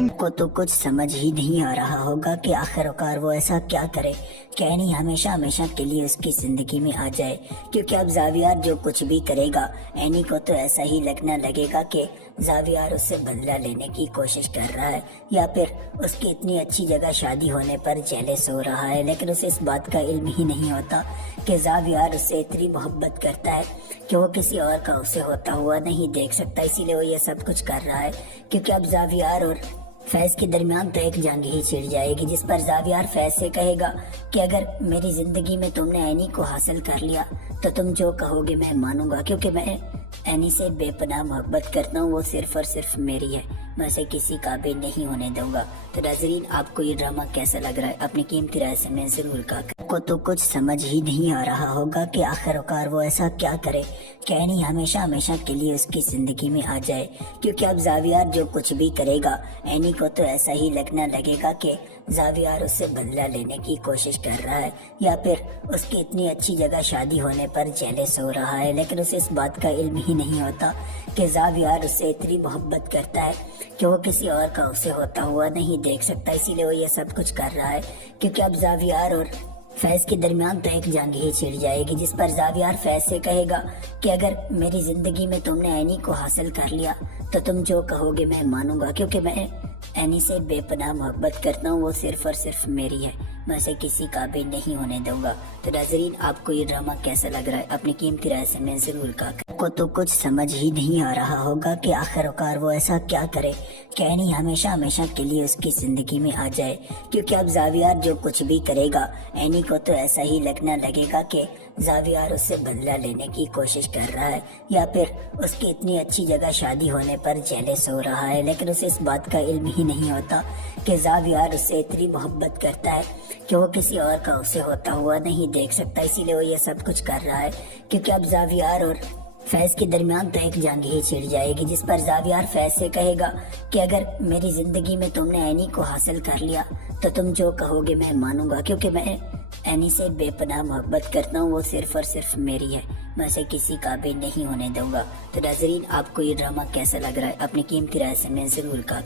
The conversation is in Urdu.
جان کو تو کچھ سمجھ ہی نہیں آ رہا ہوگا کہ آخر کار وہ ایسا کیا کرے کہ اینی ہمیشہ ہمیشہ کے لیے اس کی زندگی میں آ جائے، کیونکہ اب زاویار جو کچھ بھی کرے گا اینی کو تو ایسا ہی لگے گا کہ زاویار اس سے بدلہ لینے کی کوشش کر رہا ہے، یا پھر اس کی اتنی اچھی جگہ شادی ہونے پر جیلس ہو رہا ہے، لیکن اسے اس بات کا علم ہی نہیں ہوتا کہ زاویار اس سے اتنی محبت کرتا ہے کہ وہ کسی اور کا اسے ہوتا ہوا نہیں دیکھ سکتا، اسی لیے وہ یہ سب کچھ کر رہا ہے، کیونکہ اب زاویار اور فیض کے درمیان تو ایک جنگ ہی چھڑ جائے گی، جس پر زاویار فیض سے کہے گا کہ اگر میری زندگی میں تم نے اینی کو حاصل کر لیا تو تم جو کہو گے میں مانوں گا، کیونکہ میں اینی سے بے پناہ محبت کرتا ہوں، وہ صرف اور صرف میری ہے، میں اسے کسی کا بھی نہیں ہونے دوں گا۔ تو ناظرین، آپ کو یہ ڈرامہ کیسا لگ رہا ہے؟ اپنی قیمتی رائے سے میں ضرور کہا کو تو کچھ سمجھ ہی نہیں آ رہا ہوگا کہ آخر کار وہ ایسا کیا کرے کہ اینی ہمیشہ ہمیشہ کے لیے اس کی زندگی میں آ جائے، کیونکہ اب زاویار جو کچھ بھی کرے گا اینی کو تو ایسا ہی لگے گا کہ زاویار اس سے بدلہ لینے کی کوشش کر رہا ہے، یا پھر اس کی اتنی اچھی جگہ شادی ہونے پر جیلس ہو رہا ہے، لیکن اسے اس بات کا علم ہی نہیں ہوتا کہ زاویار اس سے اتنی محبت کرتا ہے کہ وہ کسی اور کا اسے ہوتا ہوا نہیں دیکھ سکتا، اسی لیے وہ یہ سب کچھ کر رہا ہے، کیونکہ اب زاویار اور فیض کے درمیان تو ایک جنگ ہی چھڑ جائے گی، جس پر زاویار فیض سے کہے گا کہ اگر میری زندگی میں تم نے اینی کو حاصل کر لیا تو تم جو کہو گے میں مانوں گا، کیونکہ میں اینی سے بے پناہ محبت کرتا ہوں، وہ صرف اور صرف میری ہے، میں اسے کسی کا بھی نہیں ہونے دوں گا۔ تو ناظرین، آپ کو یہ ڈرامہ کیسا لگ رہا ہے؟ اپنی قیمتی رائے سے میں ضرور کہا کو تو کچھ سمجھ ہی نہیں آ رہا ہوگا کہ آخر کار وہ ایسا کیا کرے کہ اینی ہمیشہ ہمیشہ کے لیے اس کی زندگی میں آ جائے، کیونکہ اب زاویار جو کچھ بھی کرے گا اینی کو تو ایسا ہی لگے گا کہ زاویار اس سے بدلہ لینے کی کوشش کر رہا ہے، یا پھر اس کی اتنی اچھی جگہ شادی ہونے پر جیلس ہو رہا ہے، لیکن اسے اس بات کا علم ہی نہیں ہوتا کہ زاویار اس سے اتنی محبت کرتا ہے کہ وہ کسی اور کا اسے ہوتا ہوا نہیں دیکھ سکتا، اسی لیے وہ یہ سب کچھ کر رہا ہے، کیونکہ اب زاویار اور فیض کے درمیان تو ایک جنگ ہی چھڑ جائے گی، جس پر زاویار فیض سے کہے گا کہ اگر میری زندگی میں تم نے اینی کو حاصل کر لیا تو تم جو کہو گے میں مانوں گا، کیونکہ میں اینی سے بے پناہ محبت کرتا ہوں، وہ صرف اور صرف میری ہے، میں اسے کسی کا بھی نہیں ہونے دوں گا۔ تو ناظرین، آپ کو یہ ڈرامہ کیسا لگ رہا ہے؟ اپنی قیمتی رائے سے میں ضرور کہا